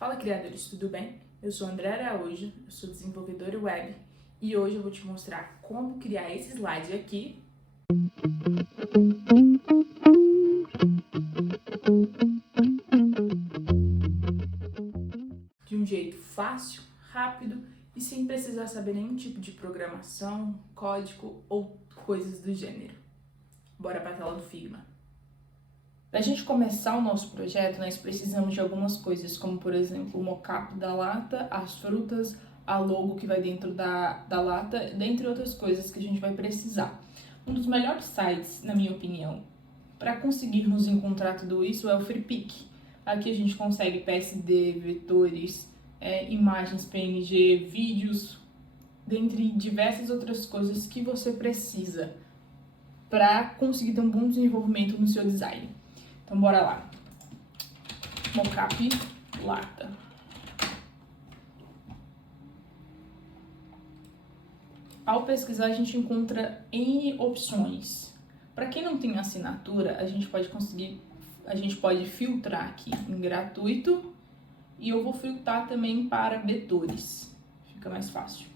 Fala, criadores, tudo bem? Eu sou André Araújo, eu sou desenvolvedora web e hoje eu vou te mostrar como criar esse slide aqui de um jeito fácil, rápido e sem precisar saber nenhum tipo de programação, código ou coisas do gênero. Bora para a tela do Figma. Para a gente começar o nosso projeto, nós precisamos de algumas coisas, como por exemplo o mockup da lata, as frutas, a logo que vai dentro da lata, dentre outras coisas que a gente vai precisar. Um dos melhores sites, na minha opinião, para conseguirmos encontrar tudo isso é o Freepik. Aqui a gente consegue PSD, vetores, imagens PNG, vídeos, dentre diversas outras coisas que você precisa para conseguir ter um bom desenvolvimento no seu design. Então, bora lá. Mockup lata. Ao pesquisar, a gente encontra N opções. Para quem não tem assinatura, a gente pode filtrar aqui em gratuito e eu vou filtrar também para vetores. Fica mais fácil.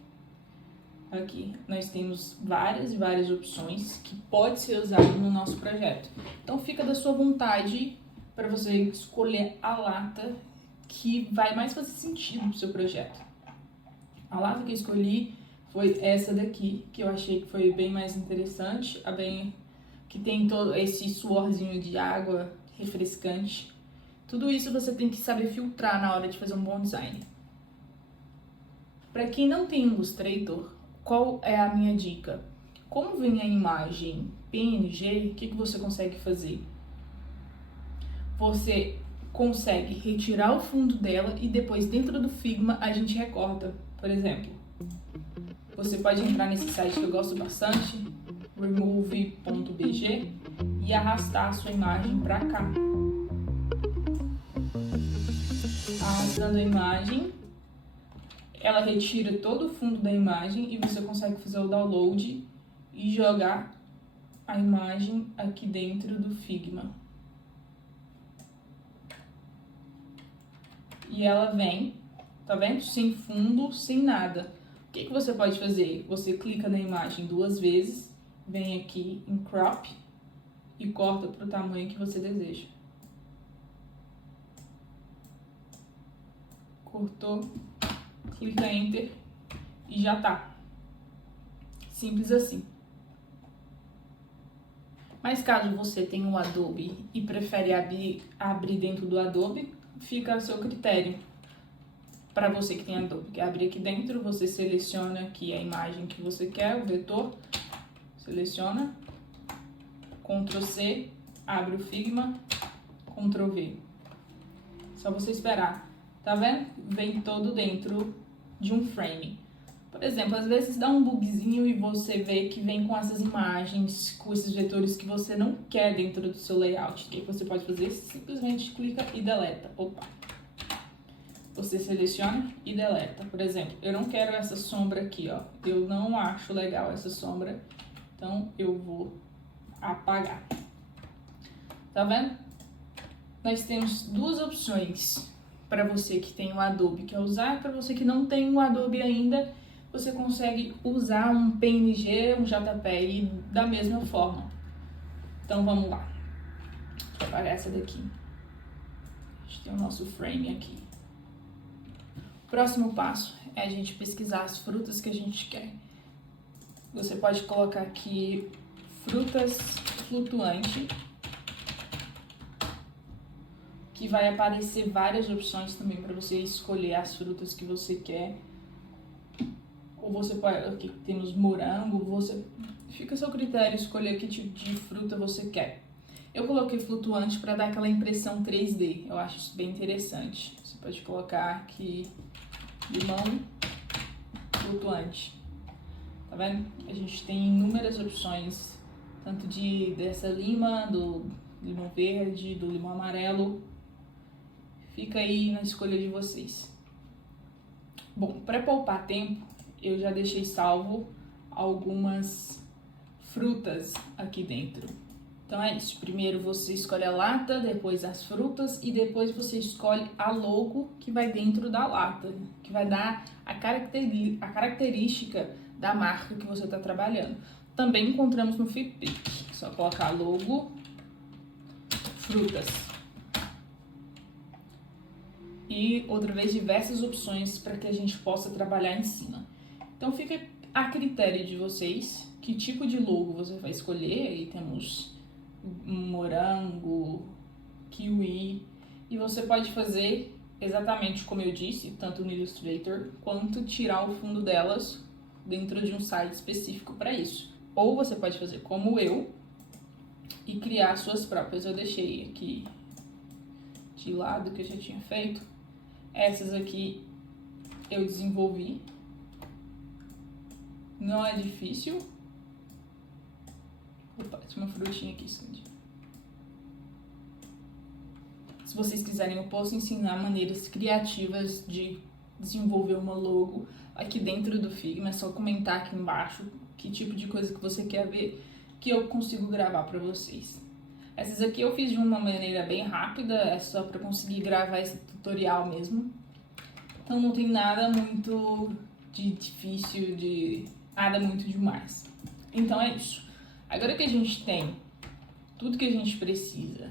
Aqui nós temos várias e várias opções que pode ser usado no nosso projeto. Então fica da sua vontade para você escolher a lata que vai mais fazer sentido para o seu projeto. A lata que eu escolhi foi essa daqui, que eu achei que foi bem mais interessante, que tem todo esse suorzinho de água refrescante. Tudo isso você tem que saber filtrar na hora de fazer um bom design. Para quem não tem Illustrator, qual é a minha dica? Como vem a imagem PNG, o que você consegue fazer? Você consegue retirar o fundo dela e depois dentro do Figma a gente recorta. Por exemplo, você pode entrar nesse site que eu gosto bastante, remove.bg, e arrastar a sua imagem para cá. Arrastando a imagem, ela retira todo o fundo da imagem e você consegue fazer o download e jogar a imagem aqui dentro do Figma. E ela vem, tá vendo? Sem fundo, sem nada. O que você pode fazer? Você clica na imagem 2 vezes, vem aqui em Crop e corta para o tamanho que você deseja. Cortou. Clica Enter e já tá. Simples assim. Mas caso você tenha um Adobe e prefere abrir dentro do Adobe, fica a seu critério. Para você que tem Adobe, quer abrir aqui dentro, você seleciona aqui a imagem que você quer, o vetor, seleciona, Ctrl C, abre o Figma, Ctrl V. Só você esperar. Tá vendo? Vem todo dentro de um frame. Por exemplo, às vezes dá um bugzinho e você vê que vem com essas imagens, com esses vetores que você não quer dentro do seu layout. O que você pode fazer? Simplesmente clica e deleta. Opa! Você seleciona e deleta. Por exemplo, eu não quero essa sombra aqui, ó. Eu não acho legal essa sombra, então eu vou apagar. Tá vendo? Nós temos 2 opções para você que tem o Adobe quer usar, para você que não tem o Adobe ainda, você consegue usar um PNG, um JPEG da mesma forma. Então vamos lá. Vou apagar essa daqui. A gente tem o nosso frame aqui. O próximo passo é a gente pesquisar as frutas que a gente quer. Você pode colocar aqui frutas flutuante, que vai aparecer várias opções também para você escolher as frutas que você quer. Ou você pode, aqui temos morango, fica a seu critério escolher que tipo de fruta você quer. Eu coloquei flutuante para dar aquela impressão 3D, eu acho isso bem interessante. Você pode colocar aqui limão flutuante. Tá vendo? A gente tem inúmeras opções, tanto dessa lima, do limão verde, do limão amarelo. Fica aí na escolha de vocês. Bom, para poupar tempo, eu já deixei salvo algumas frutas aqui dentro. Então é isso, primeiro você escolhe a lata, depois as frutas e depois você escolhe a logo que vai dentro da lata, que vai dar a característica da marca que você está trabalhando. Também encontramos no Fitpick, só colocar logo, frutas. E outra vez diversas opções para que a gente possa trabalhar em cima. Então fica a critério de vocês que tipo de logo você vai escolher. Aí temos morango, kiwi, e você pode fazer exatamente como eu disse, tanto no Illustrator quanto tirar o fundo delas dentro de um site específico para isso. Ou você pode fazer como eu e criar suas próprias. Eu deixei aqui de lado que eu já tinha feito. Essas aqui eu desenvolvi. Não é difícil. Opa, tinha uma frutinha aqui, Sandy. Se vocês quiserem, eu posso ensinar maneiras criativas de desenvolver uma logo aqui dentro do Figma. É só comentar aqui embaixo que tipo de coisa que você quer ver que eu consigo gravar para vocês. Essas aqui eu fiz de uma maneira bem rápida, é só para conseguir gravar esse tutorial mesmo. Então não tem nada muito de difícil, nada muito demais. Então é isso. Agora que a gente tem tudo que a gente precisa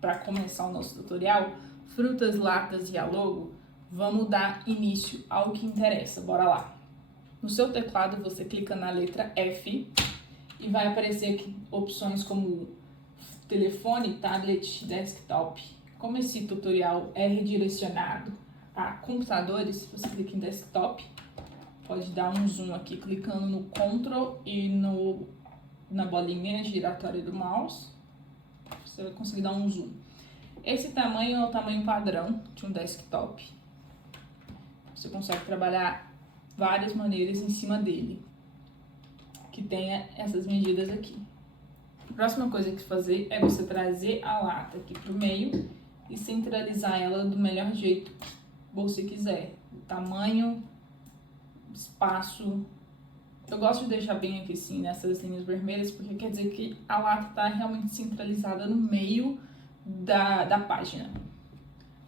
para começar o nosso tutorial, frutas, latas e a logo, vamos dar início ao que interessa. Bora lá! No seu teclado você clica na letra F e vai aparecer aqui opções como telefone, tablet, desktop. Como esse tutorial é redirecionado a computadores, você clica em desktop, pode dar um zoom aqui clicando no Ctrl e na bolinha giratória do mouse, você vai conseguir dar um zoom. Esse tamanho é o tamanho padrão de um desktop. Você consegue trabalhar várias maneiras em cima dele, que tenha essas medidas aqui. A próxima coisa que fazer é você trazer a lata aqui para o meio e centralizar ela do melhor jeito que você quiser. O tamanho, espaço. Eu gosto de deixar bem aqui assim, nessas linhas vermelhas, porque quer dizer que a lata está realmente centralizada no meio da página.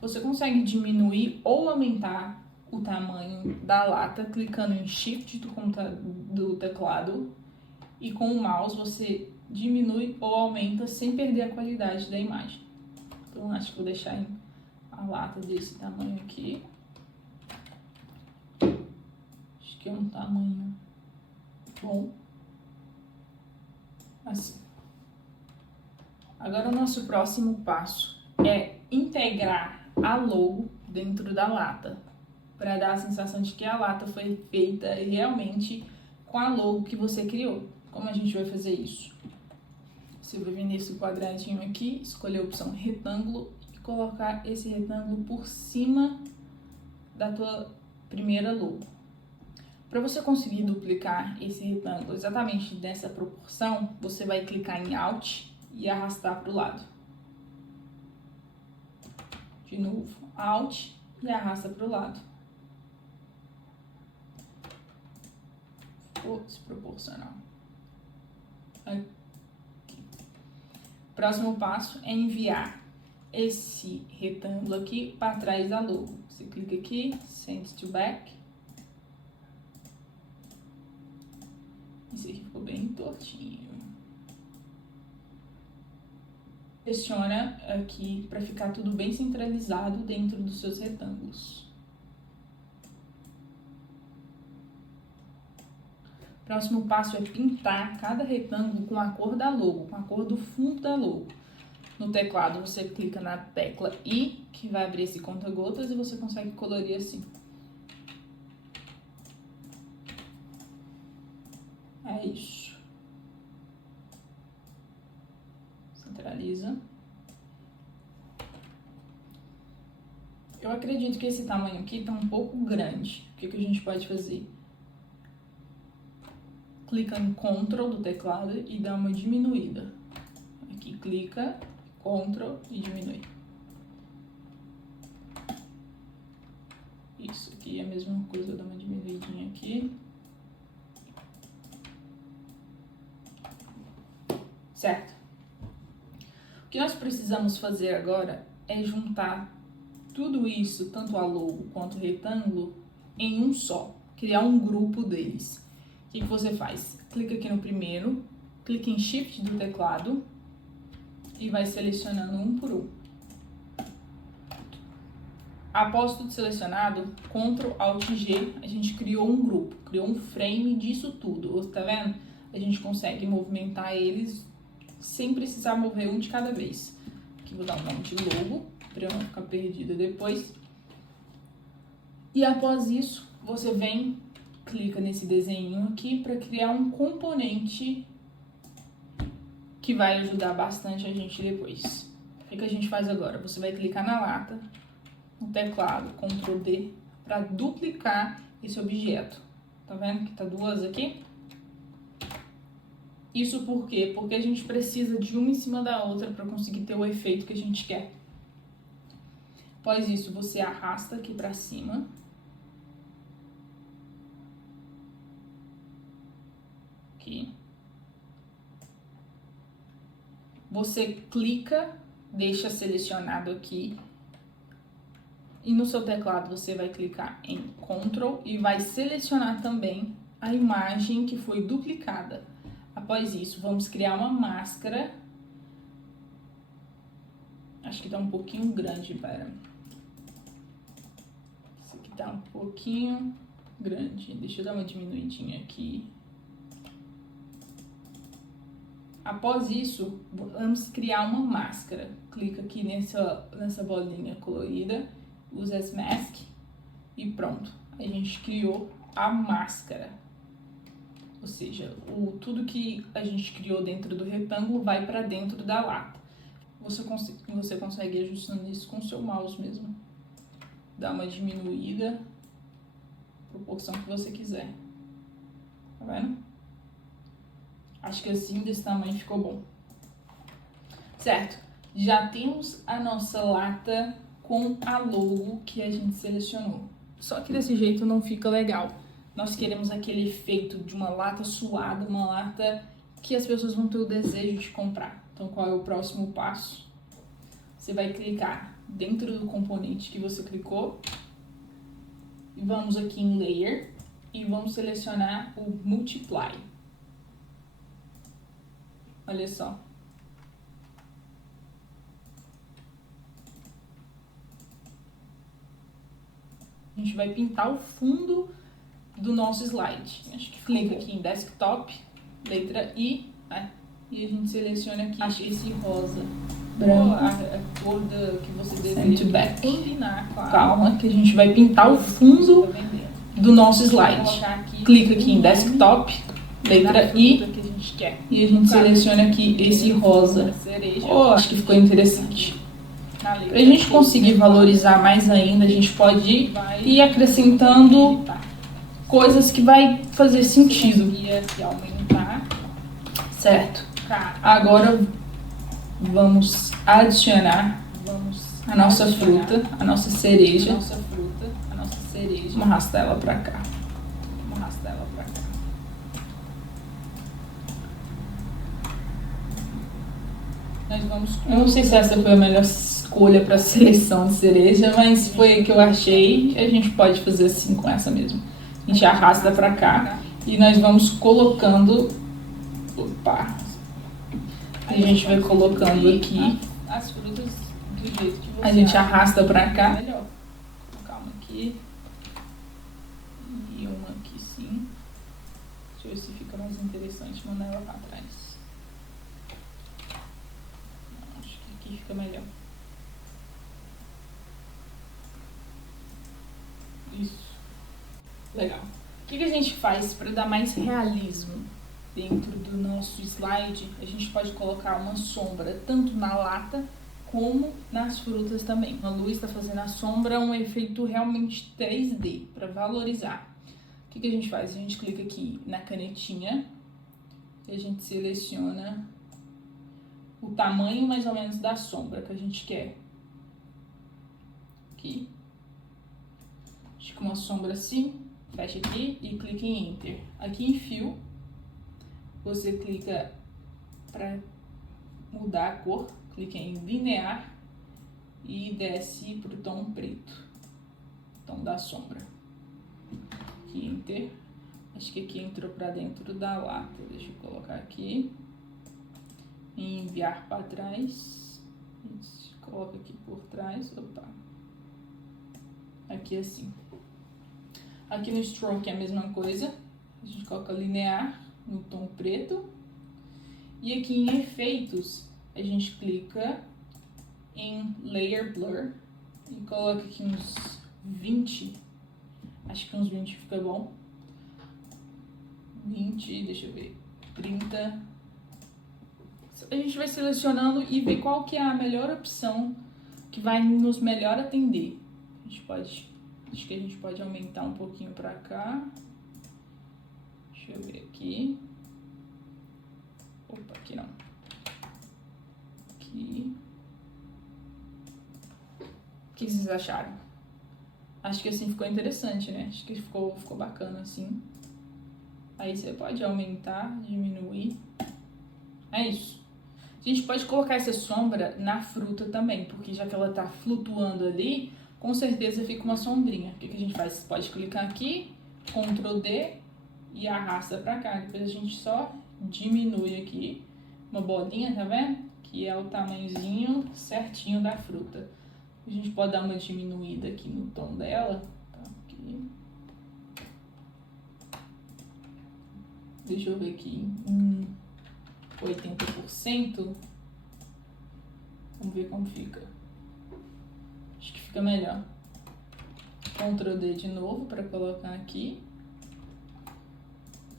Você consegue diminuir ou aumentar o tamanho da lata clicando em Shift do teclado, e com o mouse você diminui ou aumenta sem perder a qualidade da imagem. Então acho que vou deixar a lata desse tamanho aqui. Acho que é um tamanho bom. Assim. Agora o nosso próximo passo é integrar a logo dentro da lata, para dar a sensação de que a lata foi feita realmente com a logo que você criou. Como a gente vai fazer isso? Você vai vir nesse quadradinho aqui, escolher a opção retângulo e colocar esse retângulo por cima da tua primeira logo. Para você conseguir duplicar esse retângulo exatamente nessa proporção, você vai clicar em Alt e arrastar para o lado. De novo, Alt e arrasta para o lado. Ficou desproporcional. Aqui. Próximo passo é enviar esse retângulo aqui para trás da logo. Você clica aqui, Send to Back. Isso aqui ficou bem tortinho. Seleciona aqui para ficar tudo bem centralizado dentro dos seus retângulos. Próximo passo é pintar cada retângulo com a cor da logo, com a cor do fundo da logo. No teclado você clica na tecla I, que vai abrir esse conta-gotas, e você consegue colorir assim. É isso. Centraliza. Eu acredito que esse tamanho aqui está um pouco grande. O que a gente pode fazer? Clica em Ctrl do teclado e dá uma diminuída. Aqui clica, Ctrl e diminui. Isso aqui é a mesma coisa, dá uma diminuidinha aqui. Certo? O que nós precisamos fazer agora é juntar tudo isso, tanto a logo quanto o retângulo, em um só. Criar um grupo deles. O que você faz? Clica aqui no primeiro, clica em Shift do teclado e vai selecionando um por um. Após tudo selecionado, Ctrl Alt G, a gente criou um grupo, criou um frame disso tudo. Tá vendo? A gente consegue movimentar eles sem precisar mover um de cada vez. Aqui vou dar o nome de logo, para eu não ficar perdida depois. E após isso, você vem, clica nesse desenho aqui para criar um componente que vai ajudar bastante a gente depois. O que a gente faz agora? Você vai clicar na lata, no teclado, Ctrl D, para duplicar esse objeto. Tá vendo que tá duas aqui? Isso por quê? Porque a gente precisa de uma em cima da outra para conseguir ter o efeito que a gente quer. Após isso, você arrasta aqui para cima. Aqui. Você clica, deixa selecionado aqui. E no seu teclado você vai clicar em Ctrl e vai selecionar também a imagem que foi duplicada. Após isso, vamos criar uma máscara. Acho que tá um pouquinho grande, pera. Esse aqui tá um pouquinho grande. Deixa eu dar uma diminuidinha aqui. Após isso, vamos criar uma máscara. Clica aqui nessa bolinha colorida, usa as Mask e pronto. A gente criou a máscara. Ou seja, tudo que a gente criou dentro do retângulo vai para dentro da lata. Você consegue ir ajustando isso com o seu mouse mesmo. Dá uma diminuída, proporção que você quiser. Tá vendo? Acho que assim, desse tamanho, ficou bom. Certo, já temos a nossa lata com a logo que a gente selecionou. Só que desse jeito não fica legal. Nós queremos aquele efeito de uma lata suada, uma lata que as pessoas vão ter o desejo de comprar. Então, qual é o próximo passo? Você vai clicar dentro do componente que você clicou. E vamos aqui em Layer e vamos selecionar o Multiply. Olha só. A gente vai pintar o fundo do nosso slide. Acho que clica aqui em Desktop, letra I, né? E a gente seleciona aqui esse rosa. Branco. A cor que você deseja combinar. Calma, que a gente vai pintar o fundo do nosso slide. Clica aqui em Desktop, letra I, e a gente seleciona aqui esse rosa. Acho que ficou interessante. Para a gente conseguir valorizar mais ainda, a gente pode ir acrescentando coisas que vai fazer sentido. Certo. Agora vamos adicionar a nossa fruta, a nossa cereja. Vamos arrastar ela para cá. Eu não sei se essa foi a melhor escolha para seleção de cereja, mas foi a que eu achei. A gente pode fazer assim com essa mesmo. A gente arrasta para cá e nós vamos colocando. Opa! A gente vai colocando aqui as frutas do jeito que você a gente arrasta para cá. Melhor. Vou colocar uma aqui e uma aqui sim. Deixa eu ver se fica mais interessante mandar ela para trás. Acho que aqui fica melhor. Isso. Legal. O que a gente faz para dar mais realismo dentro do nosso slide? A gente pode colocar uma sombra tanto na lata como nas frutas também. A luz está fazendo a sombra um efeito realmente 3D para valorizar. O que a gente faz? A gente clica aqui na canetinha e a gente seleciona o tamanho mais ou menos da sombra que a gente quer. Aqui. Acho que uma sombra assim. Fecha aqui e clica em Enter. Aqui em Fill, você clica para mudar a cor. clica em linear e desce pro tom preto, tom da sombra. Aqui, Enter. Acho que aqui entrou para dentro da lata. Deixa eu colocar aqui. Enviar para trás. Isso, coloca aqui por trás. Opa. Aqui assim. Aqui no Stroke é a mesma coisa. A gente coloca linear no tom preto. E aqui em efeitos, a gente clica em Layer Blur e coloca aqui uns 20. Acho que uns 20 fica bom. 20, deixa eu ver, 30. A gente vai selecionando e ver qual que é a melhor opção que vai nos melhor atender. A gente pode, acho que a gente pode aumentar um pouquinho pra cá. Deixa eu ver aqui. Opa, aqui não. Aqui. O que vocês acharam? Acho que assim ficou interessante, né? Acho que ficou bacana assim. Aí você pode aumentar, diminuir. É isso. A gente pode colocar essa sombra na fruta também, porque já que ela tá flutuando ali, com certeza fica uma sombrinha. O que a gente faz? Você pode clicar aqui, Ctrl D e arrasta pra cá. Depois a gente só diminui aqui uma bolinha, tá vendo? Que é o tamanhozinho certinho da fruta. A gente pode dar uma diminuída aqui no tom dela. Tá, aqui. Deixa eu ver aqui. 80%. Vamos ver como fica. Acho que fica melhor. Ctrl D de novo para colocar aqui.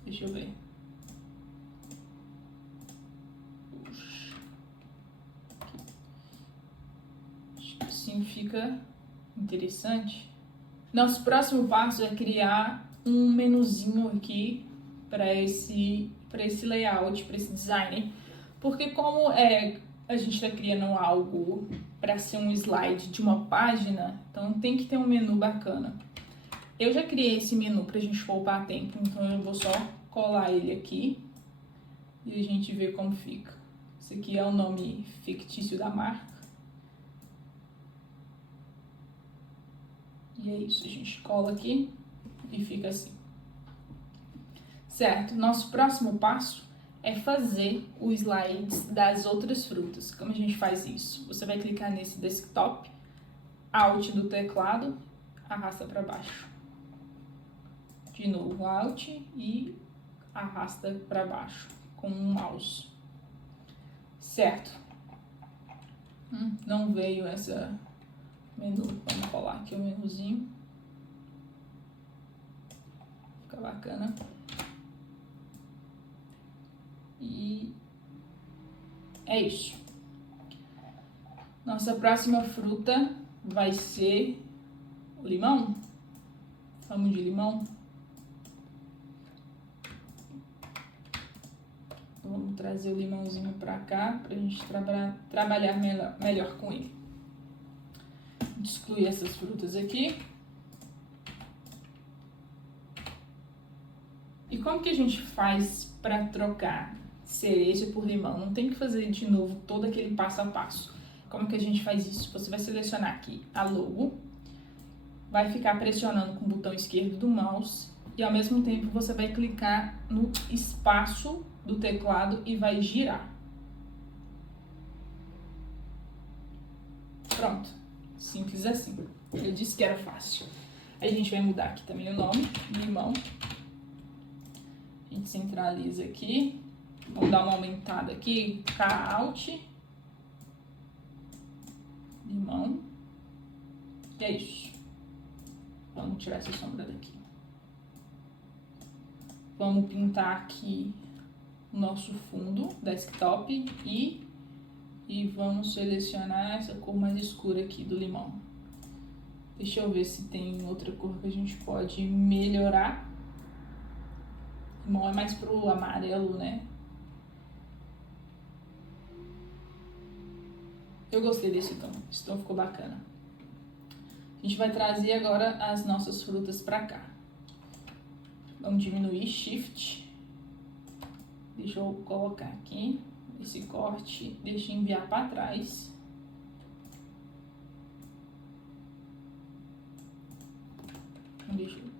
Deixa eu ver. Acho que assim fica interessante. Nosso próximo passo é criar um menuzinho aqui para esse layout, para esse design. Porque como a gente está criando algo para ser um slide de uma página, então tem que ter um menu bacana. Eu já criei esse menu para a gente poupar tempo, então eu vou só colar ele aqui e a gente vê como fica. Esse aqui é o nome fictício da marca. E é isso, a gente cola aqui e fica assim. Certo, nosso próximo passo é fazer os slides das outras frutas. Como a gente faz isso? Você vai clicar nesse desktop, Alt do teclado, arrasta para baixo. De novo, Alt e arrasta para baixo com um mouse. Certo. Não veio essa menu. Vamos colar aqui o menuzinho. Fica bacana. E é isso. Nossa próxima fruta vai ser o limão. Vamos de limão. Vamos trazer o limãozinho pra cá pra gente trabalhar melhor com ele. Excluir essas frutas aqui. E como que a gente faz para trocar cereja por limão? Não tem que fazer de novo todo aquele passo a passo. Como que a gente faz isso? Você vai selecionar aqui a logo, vai ficar pressionando com o botão esquerdo do mouse e ao mesmo tempo você vai clicar no espaço do teclado e vai girar. Pronto, simples assim. Eu disse que era fácil. Aí a gente vai mudar aqui também o nome, limão. A gente centraliza aqui. Vamos dar uma aumentada aqui. K Alt. Limão. E é isso. Vamos tirar essa sombra daqui. Vamos pintar aqui o nosso fundo, desktop. E vamos selecionar essa cor mais escura aqui do limão. Deixa eu ver se tem outra cor que a gente pode melhorar. Limão é mais pro amarelo, né? Eu gostei desse tom. Esse tom ficou bacana. A gente vai trazer agora as nossas frutas pra cá. Vamos diminuir Shift. Deixa eu colocar aqui. esse corte, deixa eu enviar para trás. Deixa eu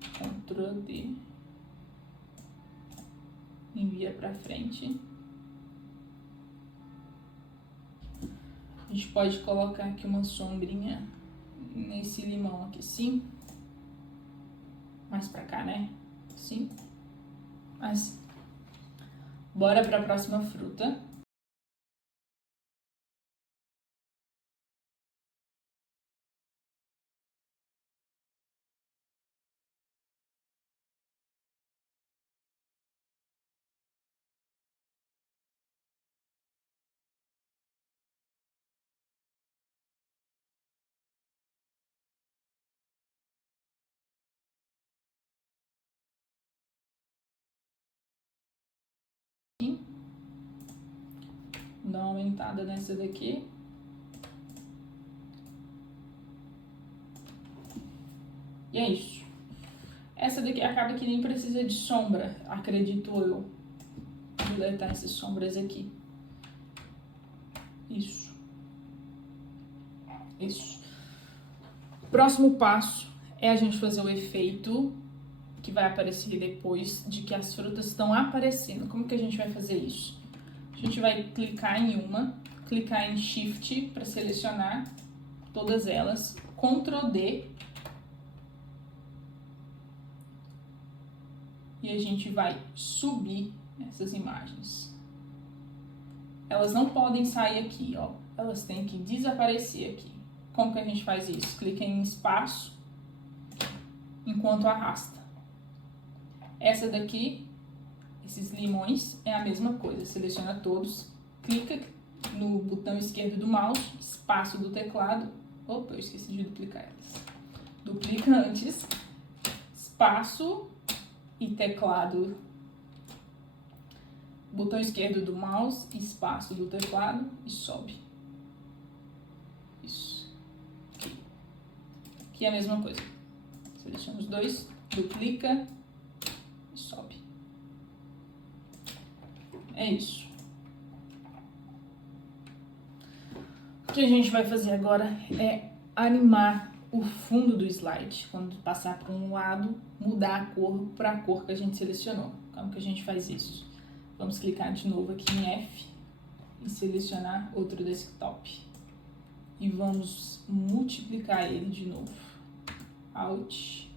Ctrl D, envia para frente. A gente pode colocar aqui uma sombrinha nesse limão aqui, sim. Mais pra cá, né? Sim. Assim. Bora pra próxima fruta. Dá uma aumentada nessa daqui. E é isso. Essa daqui acaba que nem precisa de sombra, acredito eu. Vou deletar essas sombras aqui. Isso. Isso. Próximo passo é a gente fazer o efeito que vai aparecer depois de que as frutas estão aparecendo. Como que a gente vai fazer isso? A gente vai clicar em uma, clicar em Shift para selecionar todas elas, Ctrl D, e a gente vai subir essas imagens. Elas não podem sair aqui, ó. Elas têm que desaparecer aqui. Como que a gente faz isso? Clica em espaço enquanto arrasta. Essa daqui, esses limões, é a mesma coisa. Seleciona todos, clica no botão esquerdo do mouse, espaço do teclado. Opa, eu esqueci de duplicar elas. Duplica antes, espaço e teclado. Botão esquerdo do mouse, espaço do teclado e sobe. Isso. Aqui é a mesma coisa. Seleciona os dois, duplica e sobe. É isso. O que a gente vai fazer agora é animar o fundo do slide. Quando passar para um lado, mudar a cor para a cor que a gente selecionou. Como que a gente faz isso? Vamos clicar de novo aqui em F e selecionar outro desktop. E vamos multiplicar ele de novo. Alt.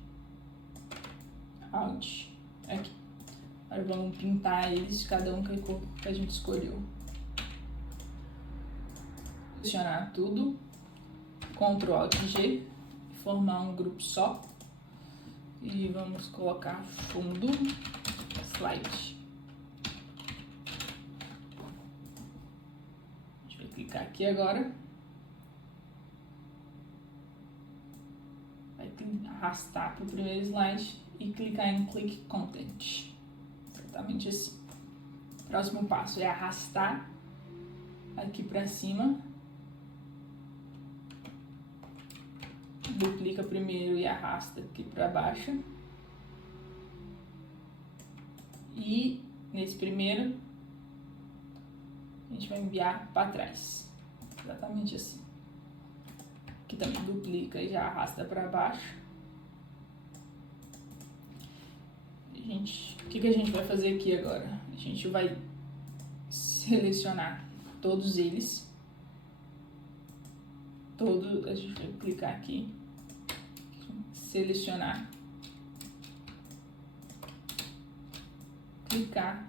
Alt. Aqui. Agora vamos pintar eles, cada um com a cor que a gente escolheu. Selecionar tudo. Ctrl Alt G. Formar um grupo só. E vamos colocar fundo slide. Clicar aqui agora, vai arrastar para o primeiro slide e clicar em Click Content, exatamente assim. Próximo passo é arrastar aqui para cima, duplica primeiro e arrasta aqui para baixo, e nesse primeiro a gente vai enviar para trás, exatamente assim. Aqui também duplica e já arrasta para baixo. O que a gente vai fazer aqui agora? A gente vai selecionar todos eles. A gente vai clicar aqui, selecionar, clicar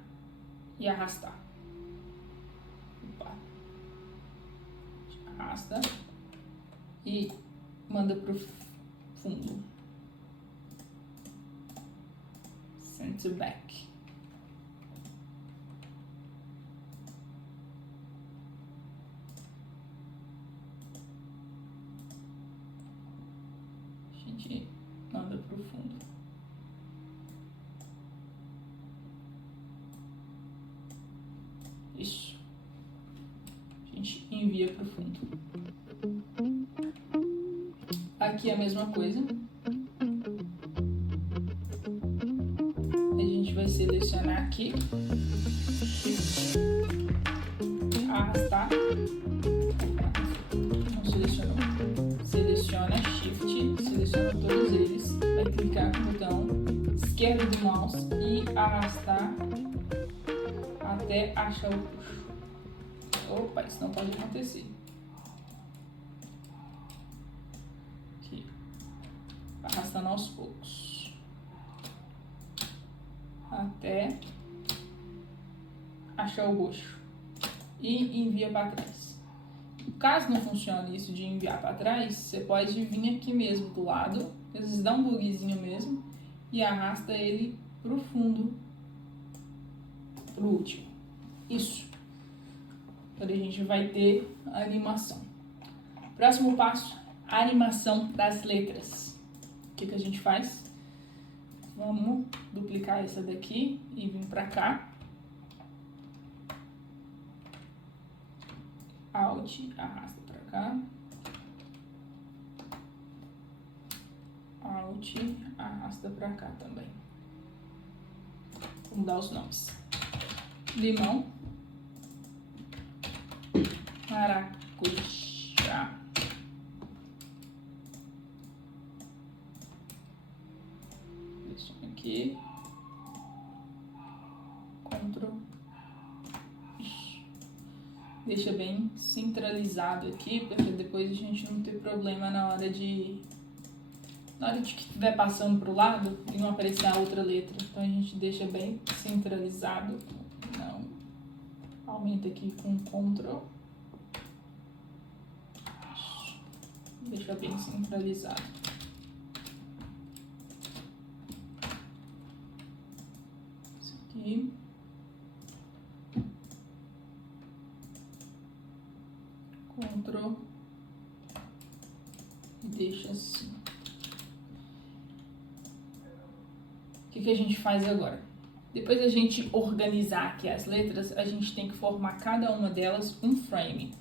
e arrastar. Arrasta e manda pro fundo. Send to back. A gente manda pro fundo. Isso. A gente envia pro fundo. Aqui é a mesma coisa. A gente vai selecionar aqui. arrastar. Não selecionou. Seleciona Shift, seleciona todos eles. Vai clicar no botão esquerdo do mouse e arrastar até achar o puxo. Opa, isso não pode acontecer. Aqui. Arrastando aos poucos. Até achar o roxo. E envia para trás. Caso não funcione isso de enviar para trás, você pode vir aqui mesmo do lado, às vezes dá um bugzinho mesmo, e arrasta ele pro fundo, pro último. Isso. Agora a gente vai ter a animação. Próximo passo, a animação das letras. O que a gente faz? Vamos duplicar essa daqui e vir para cá. Alt, arrasta para cá. Alt, arrasta para cá também. Vamos dar os nomes. Limão. Maracujá. Deixa eu aqui. Ctrl. Deixa bem centralizado aqui, para depois a gente não ter problema na hora de que estiver passando para o lado e não aparecer a outra letra. Então a gente deixa bem centralizado. Não. Aumenta aqui com Ctrl. Deixa bem centralizado. Isso aqui. Ctrl e deixa assim. O que a gente faz agora? Depois da gente organizar aqui as letras, a gente tem que formar cada uma delas um frame.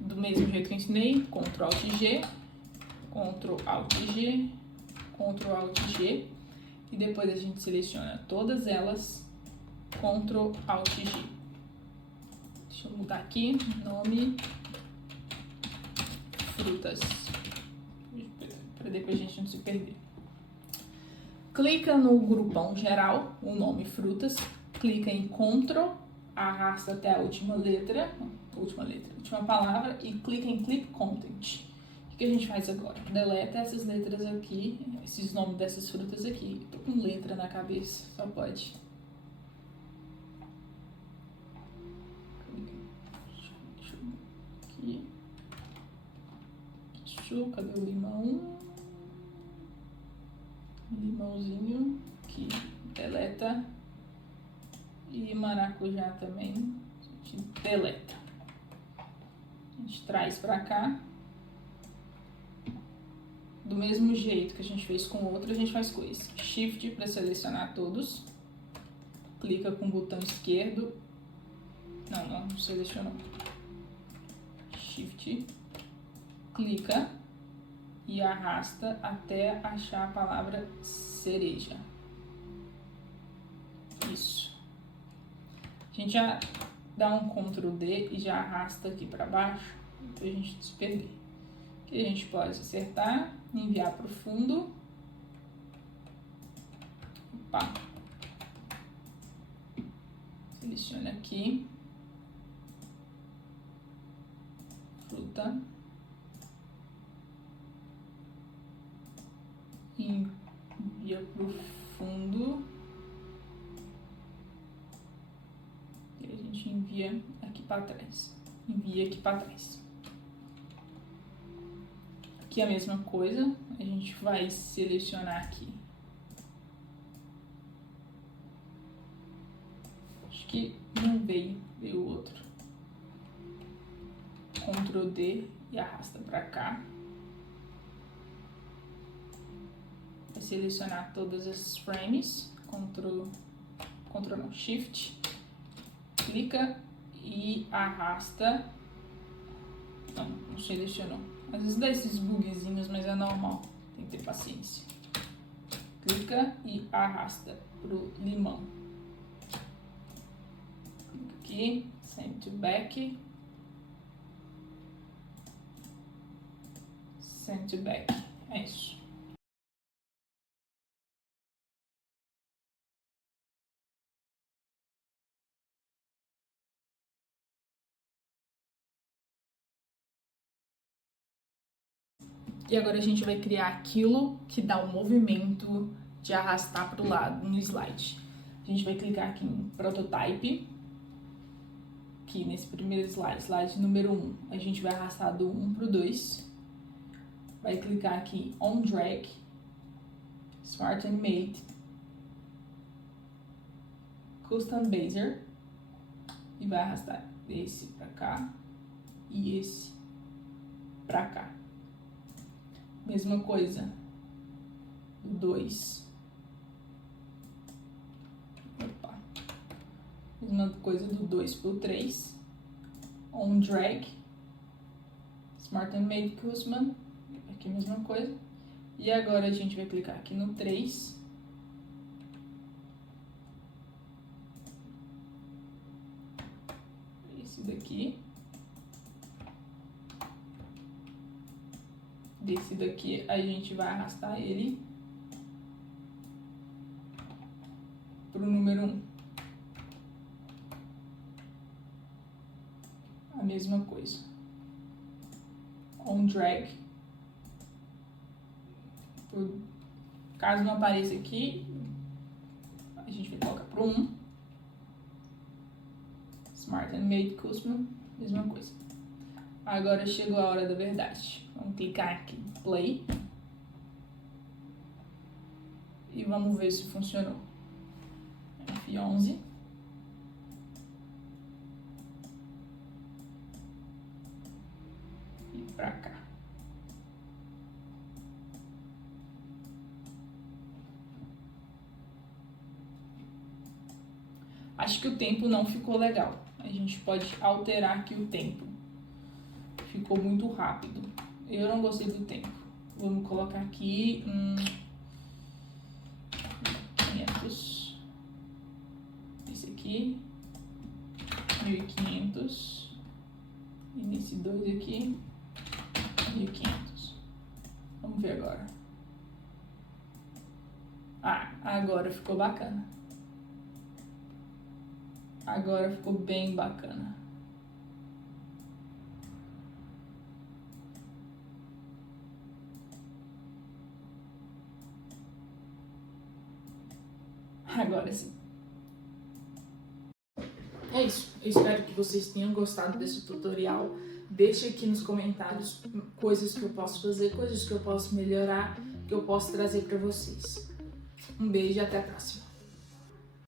Do mesmo jeito que eu ensinei, Ctrl Alt G, Ctrl Alt G, Ctrl Alt G, e depois a gente seleciona todas elas, Ctrl Alt G. Deixa eu mudar aqui, nome, frutas, para depois a gente não se perder. Clica no grupão geral, o nome frutas, clica em Ctrl, arrasta até a última palavra e clica em Clip Content. O que a gente faz agora? Deleta essas letras aqui, esses nomes dessas frutas aqui. Tô com letra na cabeça, só pode. Aqui. Cadê o limão? Limãozinho, aqui, deleta. E maracujá também, a gente deleta. A gente traz pra cá. Do mesmo jeito que a gente fez com o outro, a gente faz com esse. Shift para selecionar todos. Clica com o botão esquerdo. Não selecionou. Shift. Clica. E arrasta até achar a palavra cereja. Isso. A gente já dá um Ctrl D e já arrasta aqui para baixo, para a gente não se perder. Aqui a gente pode acertar, enviar para o fundo. Opa. Seleciona aqui. Fruta. Envia para o fundo. E a gente envia aqui para trás. Envia aqui para trás. Aqui a mesma coisa. A gente vai selecionar aqui. Acho que não veio o outro. Ctrl D e arrasta para cá. Vai selecionar todas as frames, Ctrl não, Shift, clica e arrasta. Não selecionou. Às vezes dá esses bugzinhos, mas é normal, tem que ter paciência. Clica e arrasta pro limão. Clica aqui, Send to Back, send to back. É isso. E agora a gente vai criar aquilo que dá o movimento de arrastar para o lado no slide. A gente vai clicar aqui em Prototype. Aqui nesse primeiro slide número 1, a gente vai arrastar do 1 para o 2. Vai clicar aqui On Drag, Smart Animate, Custom Bezier e vai arrastar esse para cá e esse para cá. Mesma coisa do 2. Mesma coisa do 2 pro 3. On Drag, Smart Animate Custom, aqui a mesma coisa. E agora a gente vai clicar aqui no 3. Esse daqui. Desse daqui a gente vai arrastar ele pro número 1. A mesma coisa. On Drag. Caso não apareça aqui, a gente vai colocar pro 1. Smart Animate Custom, mesma coisa. Agora chegou a hora da verdade. Vamos clicar aqui em Play. E vamos ver se funcionou. F11. E pra cá. Acho que o tempo não ficou legal. A gente pode alterar aqui o tempo. Ficou muito rápido. Eu não gostei do tempo. Vamos colocar aqui 500. Esse aqui 1500. E nesse 2 aqui 1500. Vamos ver agora. Ah, agora ficou bacana. Agora ficou bem bacana. Agora sim. É isso. Eu espero que vocês tenham gostado desse tutorial. Deixe aqui nos comentários coisas que eu posso fazer, coisas que eu posso melhorar, que eu posso trazer para vocês. Um beijo e até a próxima.